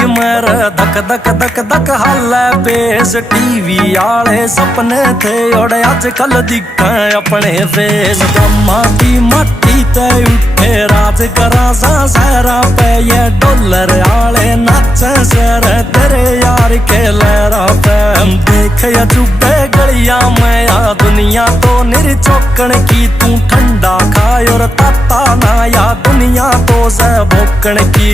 दिल मेरे धक धक धक धक हाले पेस टीवी आले सपने थे और आजकल दिखे अपने फेस माटी मट्टी ते उठे राज करा सा सहरा पे ये डॉलर आले नाचे सर तेरे यार के लहरा पे देख अजूबे गलियां में या दुनिया तो निर्चौकण की तू ठंडा खाए और ताता ना या दुनिया तो से भोकण की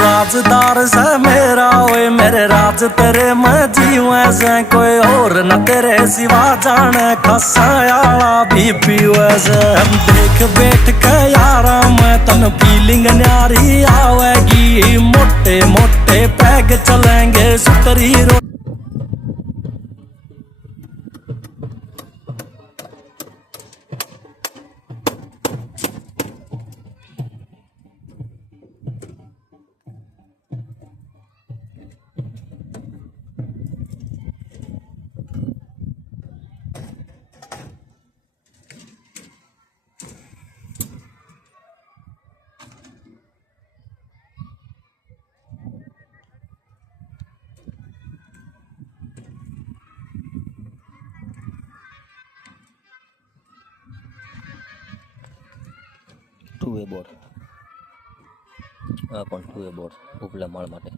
राजदार से मेरा ओए मेरे राज तेरे मैं जीवे से कोई और न तेरे सिवा जाने खसायाला भी पीवे से देख बैठ के यारा मैं तन फीलिंग न्यारी आवेगी मोटे मोटे पैग चलेंगे सुतरी रो ટુ વે બોર આ પણ ટુ વે બોર ઉપલા માળ માટે